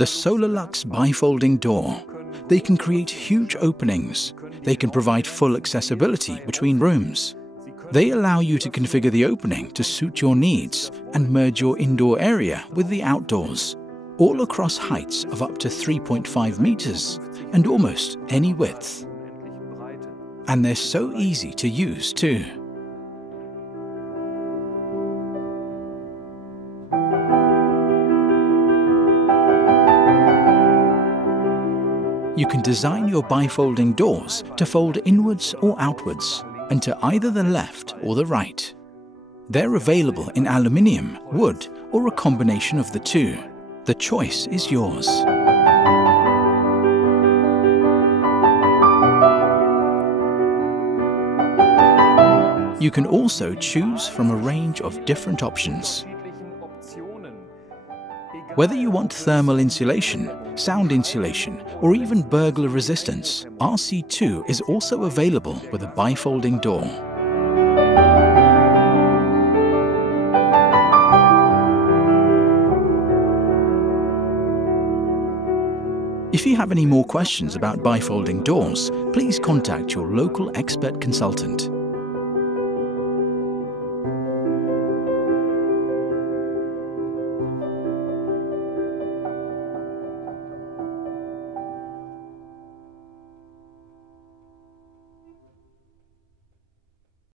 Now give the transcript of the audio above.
The Solarlux bifolding door. They can create huge openings. They can provide full accessibility between rooms. They allow you to configure the opening to suit your needs and merge your indoor area with the outdoors, all across heights of up to 3.5 meters and almost any width. And they're so easy to use too. You can design your bifolding doors to fold inwards or outwards, and to either the left or the right. They're available in aluminium, wood, or a combination of the two. The choice is yours. You can also choose from a range of different options. Whether you want thermal insulation, sound insulation, or even burglar resistance, RC2 is also available with a bifolding door. If you have any more questions about bifolding doors, please contact your local expert consultant.